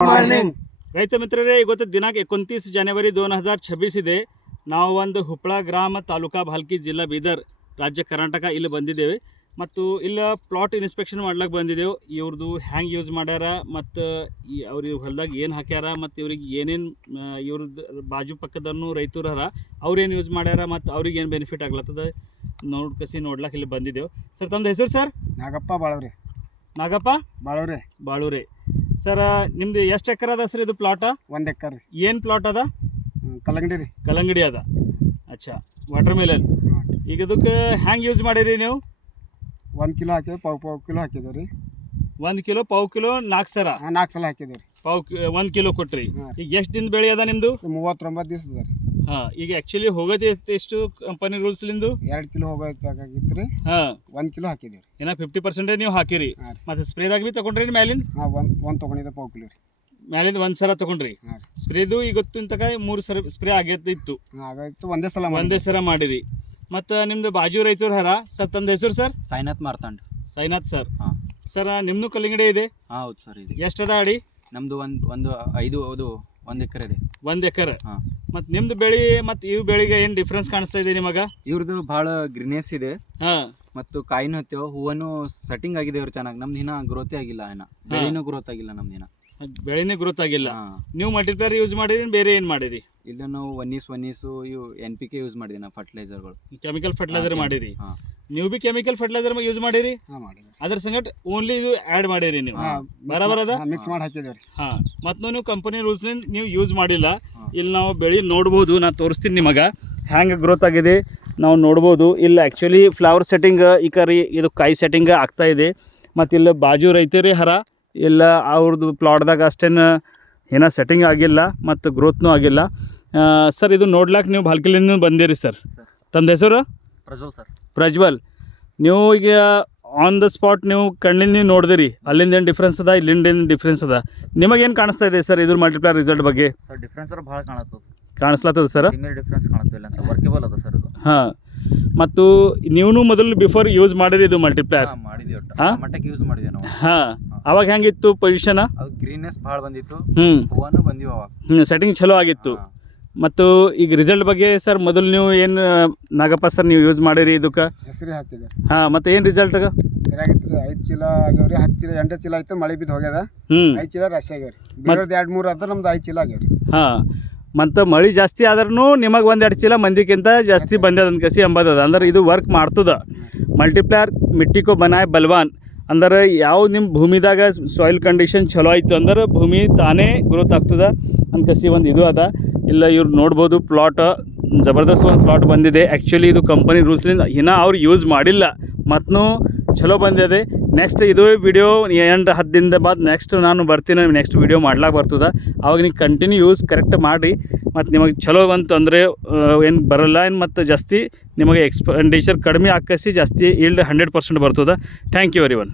Morning ರೈತ ಮಿತ್ರರೇ, ಇವತ್ತು ದಿನಾಂಕ 29 ಜನವರಿ 2026 ಇದೆ. ನಾವು ಒಂದು ಹುಪ್ಪಳ ಗ್ರಾಮ, ತಾಲೂಕಾ ಭಾಲ್ಕಿ, ಜಿಲ್ಲಾ ಬೀದರ್, ರಾಜ್ಯ ಕರ್ನಾಟಕ ಇಲ್ಲಿ ಬಂದಿದ್ದೇವೆ. ಮತ್ತು ಇಲ್ಲಿ ಪ್ಲಾಟ್ ಇನ್ಸ್ಪೆಕ್ಷನ್ ಮಾಡ್ಲಿಕ್ಕೆ ಬಂದಿದ್ದೆವು. ಇವ್ರದ್ದು ಹ್ಯಾಂಗೆ ಯೂಸ್ ಮಾಡ್ಯಾರ ಮತ್ತು ಅವ್ರಿಗೆ ಹೊಲದಾಗ ಏನು ಹಾಕ್ಯಾರ ಮತ್ತು ಇವ್ರಿಗೆ ಏನೇನು ಇವ್ರದ್ದು ಬಾಜು ಪಕ್ಕದನ್ನು ರೈತರು ಹರ ಅವ್ರೇನು ಯೂಸ್ ಮಾಡ್ಯಾರ ಮತ್ತು ಅವ್ರಿಗೆ ಏನು ಬೆನಿಫಿಟ್ ಆಗ್ಲತ್ತದ ನೋಡ್ಲಿಕ್ಕೆ ಇಲ್ಲಿ ಬಂದಿದ್ದೆವು. ಸರ್, ತಮ್ಮದು ಹೆಸರು ಸರ್? ನಾಗಪ್ಪ ಬಾಳವ್ರಿ. ನಾಗಪ್ಪ ಬಾಳೂರೆ. ಸರ್, ನಿಮ್ದು ಎಷ್ಟು ಎಕರೆ ಅದ ಸರ್ ಇದು ಪ್ಲಾಟ? 1 ಎಕರೆ. ಏನು ಪ್ಲಾಟ್ ಅದ? ಕಲ್ಲಂಗಡಿ ಅದ. ಅಚ್ಚಾ, ವಾಟರ್ ಮೆಲನ್. ಈಗ ಇದಕ್ಕೆ ಹ್ಯಾಂಗೆ ಯೂಸ್ ಮಾಡಿರಿ ನೀವು? 1 ಕಿಲೋ ಹಾಕಿದ್ವಿ, ಪಾವು ಕಿಲೋ ಹಾಕಿದ್ದೇವೆ ರೀ. 1 ಕಿಲೋ, ಪಾವು ಕಿಲೋ, 4 ಸಲ 4 ಸಲ ಹಾಕಿದ್ದೇವೆ ರೀ. 1 ಕಿಲೋ ಕೊಟ್ರಿ. ಈಗ ಎಷ್ಟು ದಿನ ಬೆಳೆ ಅದ ನಿಮ್ಮದು? 39 ದಿವಸ ಅದ ರೀ. ಹಾಂ, ಈಗ ಆ್ಯಕ್ಚುಲಿ ಹೋಗೋದು ಎಷ್ಟು ಕಂಪನಿ ರೂಲ್ಸ್ಲಿಂದು? 2 ಕಿಲೋ ಹೋಗಬೇಕಾಗಿತ್ತು ರೀ. ಹಾಂ, 1 ಕಿಲೋ ಹಾಕಿದ್ದೇವೆ ರೀ. ಏನೋ 50% ನೀವು ಹಾಕಿರಿ. ಮತ್ತು ಸ್ಪ್ರೇದಾಗ ಭೀ ತೊಗೊಂಡ್ರಿ ಮ್ಯಾಲಿನ? ಹಾಂ, ಒಂದು ತೊಗೊಂಡಿದ್ದೆ, ಪಾವು ಕಿಲೋ ರೀ. ಮ್ಯಾಲಿಂದ 1 ಸಲ ತೊಗೊಂಡ್ರಿ. ಸ್ಪ್ರೇದು ಇವತ್ತು ತನಕ 3 ಸಲ ಸ್ಪ್ರೇ ಆಗೈತಿತ್ತು. ಆಗಾಯ್ತು, ಒಂದೇ ಸಲ ಮಾಡಿರಿ. ಮತ್ತು ನಿಮ್ದು ಬಾಜು ರೈತರು ಹರ ಸರ್. ತಮ್ಮದು ಹೆಸರು ಸರ್? ಸಾಯಿನಾಥ್ ಸರ್. ಸರ್, ನಿಮ್ಮದು ಕಲ್ಲಿಂಗಡಿ ಇದೆ? ಹೌದು ಸರ್. ಇದೆ. ಎಷ್ಟದ ಅಡಿ? ನಮ್ಮದು ಒಂದು 1 ಎಕರೆ ಇದೆ. 1 ಎಕರೆ. ಮತ್ತು ನಿಮ್ದು ಬೆಳೆ ಮತ್ತು ಇವು ಬೆಳೆಗೆ ಏನು ಡಿಫ್ರೆನ್ಸ್ ಕಾಣಿಸ್ತಾ ಇದೆ ನಿಮಗೆ? ಇವ್ರದ್ದು ಭಾಳ ಗ್ರೀನೆಸ್ ಇದೆ. ಹಾಂ, ಮತ್ತು ಕಾಯಿನೂ ಹತ್ತೇವೆ, ಹೂವನ್ನು ಸೆಟ್ಟಿಂಗ್ ಆಗಿದೆ ಇವ್ರು ಚೆನ್ನಾಗಿ. ನಮ್ದು ಇನ್ನೂ ಗ್ರೋತೇ ಆಗಿಲ್ಲ, ಬೆಳೆನೂ ಗ್ರೋತ್ ಆಗಿಲ್ಲ ನಮ್ದು ಇನ್ನೂ. ಬೆಳೆನೇ ಗ್ರೋತ್ ಆಗಿಲ್ಲ. ನೀವು ಮಲ್ಟಿಪ್ಲೈಯರ್ ಯೂಸ್ ಮಾಡಿರಿ, ಬೇರೆ ಏನು ಮಾಡಿರಿ? ಇಲ್ಲ, ನಾವು ಒನ್ನೀಸು ಇವು NPK ಯೂಸ್ ಮಾಡಿದ್ವಿ ನಾವು, ಫರ್ಟಿಲೈಸರ್ಗಳು, ಕೆಮಿಕಲ್ ಫರ್ಟಿಲೈಸರ್ ಮಾಡಿರಿ. ನೀವು ಭೀ ಕೆಮಿಕಲ್ ಫರ್ಟಿಲೈಸರ್ ಯೂಸ್ ಮಾಡಿರಿ? ಅದ್ರ ಸಂಗಟ್ ಓನ್ಲಿ ಇದು ಆ್ಯಡ್ ಮಾಡಿರಿ ನೀವು? ಬರಬರದ ಮಿಕ್ಸ್ ಮಾಡಿ ಹಾಕಿದ್ದೇವೆ. ಹಾಂ, ಮತ್ತು ನೀವು ಕಂಪನಿ ರೂಲ್ಸ್ಲಿಂದ ನೀವು ಯೂಸ್ ಮಾಡಿಲ್ಲ. ಇಲ್ಲಿ ನಾವು ಬೆಳೆ ನೋಡ್ಬೋದು, ನಾನು ತೋರಿಸ್ತೀನಿ ನಿಮಗೆ ಹ್ಯಾಂಗೆ ಗ್ರೋತ್ ಆಗಿದೆ ನಾವು ನೋಡ್ಬೋದು. ಇಲ್ಲಿ ಆ್ಯಕ್ಚುಲಿ ಫ್ಲವರ್ ಸೆಟ್ಟಿಂಗ್ ಈ ಕರಿ ಇದು ಕಾಯಿ ಸೆಟ್ಟಿಂಗ್ ಆಗ್ತಾ ಇದೆ. ಮತ್ತು ಇಲ್ಲಿ ಬಾಜು ರೈತರೇ ಹರ ಇಲ್ಲ, ಅವ್ರದ್ದು ಪ್ಲಾಟ್ದಾಗ ಅಷ್ಟೇನು ಏನೋ ಸೆಟ್ಟಿಂಗ್ ಆಗಿಲ್ಲ ಮತ್ತು ಗ್ರೋತ್ನೂ ಆಗಿಲ್ಲ. ಸರ್, ಇದು ನೋಡ್ಲಾಕೆ ನೀವು ಭಾಲ್ಕಿಲಿಂದ ಬಂದಿರಿ ಸರ್. ತಂದ ಹೆಸರು? ಪ್ರಜ್ವಲ್. ನೀವು ಈಗ ಆನ್ ದ ಸ್ಪಾಟ್ ನೀವು ಕಣ್ಣಿಂದ ನೀವು ನೋಡಿದಿರಿ, ಅಲ್ಲಿಂದ ಏನು ಡಿಫ್ರೆನ್ಸ್ ಅದ, ಇಲ್ಲಿಂದ ಏನು ಡಿಫ್ರೆನ್ಸ್ ಅದ, ನಿಮಗೇನು ಕಾಣಿಸ್ತಾ ಇದೆ ಸರ್ ಇದ್ರ ಮಲ್ಟಿಪ್ಲೈಯರ್ ರಿಸಲ್ಟ್ ಬಗ್ಗೆ? ಸರ್, ಡಿಫ್ರೆನ್ಸ್ ಭಾಳ ಕಾಣಿಸ್ಲತ್ತದ ಸರ್? ಡಿಫ್ರೆನ್ಸ್ ಕಾಣುತ್ತಿಲ್ಲ ಅಂತ, ವರ್ಕೇಬಲ್ ಅದ ಸರ್ ಇದು. ಹಾಂ, ಮತ್ತು ನೀವು ಮೊದಲು ಬಿಫೋರ್ ಯೂಸ್ ಮಾಡಿರಿ ಇದು ಮಲ್ಟಿಪ್ಲೈಯರ್? ಮಾಡಿದ್ವಿ, ಮಟ್ಟಕ್ಕೆ ಯೂಸ್ ಮಾಡಿದ್ವಿ ನಾವು. ಹಾಂ, ಅವಾಗ ಹೆಂಗಿತ್ತು ಪೊಸಿಷನ್? ಅದು ಗ್ರೀನ್ನೆಸ್ ಭಾಳ ಬಂದಿತ್ತು, ಹ್ಞೂ, ಹೂವನು ಬಂದಿವು ಅವಾಗ, ಸೆಟ್ಟಿಂಗ್ ಚಲೋ ಆಗಿತ್ತು. ಮತ್ತು ಈಗ ರಿಸಲ್ಟ್ ಬಗ್ಗೆ ಸರ್, ಮೊದಲು ನೀವು ಏನು ನಾಗಪ್ಪ ಸರ್ ನೀವು ಯೂಸ್ ಮಾಡಿರಿ ಇದಕ್ಕೆ? ಹೆಸರು ಹಾಕಿದೆ. ಹಾಂ, ಮತ್ತು ಏನು ರಿಸಲ್ಟ್? ಸರಿಯಾಗಿತ್ತು ರೀ. 5 ಚೀಲ ಆಗ್ಯಾವ್ರಿ, 10 ಚೀಲ 8 ಚೀಲ ಆಯ್ತು, ಮಳೆ ಬಿದ್ದು ಹೋಗ್ಯದ. 5 ಚೀಲ ರಶ್ ಆಗ್ಯಾವ್ರಿ. 2-3 ಆದ್ರೆ ನಮ್ದು 5 ಚೀಲ ಆಗ್ಯಾವ್ರಿ. ಹಾಂ, ಮತ್ತು ಮಳೆ ಜಾಸ್ತಿ ಆದ್ರೂ ನಿಮಗೆ 1-2 ಚೀಲ ಮಂದಿಕ್ಕಿಂತ ಜಾಸ್ತಿ ಬಂದದ ಅನ್ಕಸಿ ಅಂಬದದ. ಅಂದ್ರೆ ಇದು ವರ್ಕ್ ಮಾಡ್ತದ. ಮಲ್ಟಿಪ್ಲೈಯರ್ ಮಿಟ್ಟಿಕೋ ಬನಾಯ್ ಬಲ್ವಾನ್ ಅಂದ್ರೆ ಯಾವ ನಿಮ್ಮ ಭೂಮಿದಾಗ ಸಾಯಿಲ್ ಕಂಡೀಷನ್ ಚಲೋ ಆಯಿತು ಅಂದ್ರೆ ಭೂಮಿ ತಾನೇ ಗ್ರೋತ್ ಆಗ್ತದೆ ಅನ್ಕಸಿ ಒಂದು ಇದು ಅದ. ಇಲ್ಲ, ಇವ್ರು ನೋಡ್ಬೋದು ಪ್ಲಾಟ್ ಜಬರ್ದಸ್ತ್ ಒಂದು ಪ್ಲಾಟ್ ಬಂದಿದೆ. ಆ್ಯಕ್ಚುಲಿ ಇದು ಕಂಪನಿ ರೂಲ್ಸ್ಲಿಂದ ಇನ್ನೂ ಅವ್ರು ಯೂಸ್ ಮಾಡಿಲ್ಲ, ಮತ್ತು ಚಲೋ ಬಂದಿದೆ. ನೆಕ್ಸ್ಟ್ ಇದು ವಿಡಿಯೋ 8-10 ದಿನದ ಬಾದ್ ನೆಕ್ಸ್ಟ್ ನಾನು ಬರ್ತೀನಿ, ನೆಕ್ಸ್ಟ್ ವಿಡಿಯೋ ಮಾಡ್ಲಾಕ ಬರ್ತದೆ. ಅವಾಗ ನೀವು ಕಂಟಿನ್ಯೂ ಯೂಸ್ ಕರೆಕ್ಟ್ ಮಾಡಿರಿ, ಮತ್ತು ನಿಮಗೆ ಚಲೋ ಬಂತು ಅಂದರೆ ಏನು ಬರೋಲ್ಲ. ಏನು ಮತ್ತು ಜಾಸ್ತಿ ನಿಮಗೆ ಎಕ್ಸ್ಪೆಂಡಿಚರ್ ಕಡಿಮೆ ಆಕಸಿ ಜಾಸ್ತಿ ಈಲ್ಡ್ 100% ಬರ್ತದೆ. Thank you everyone.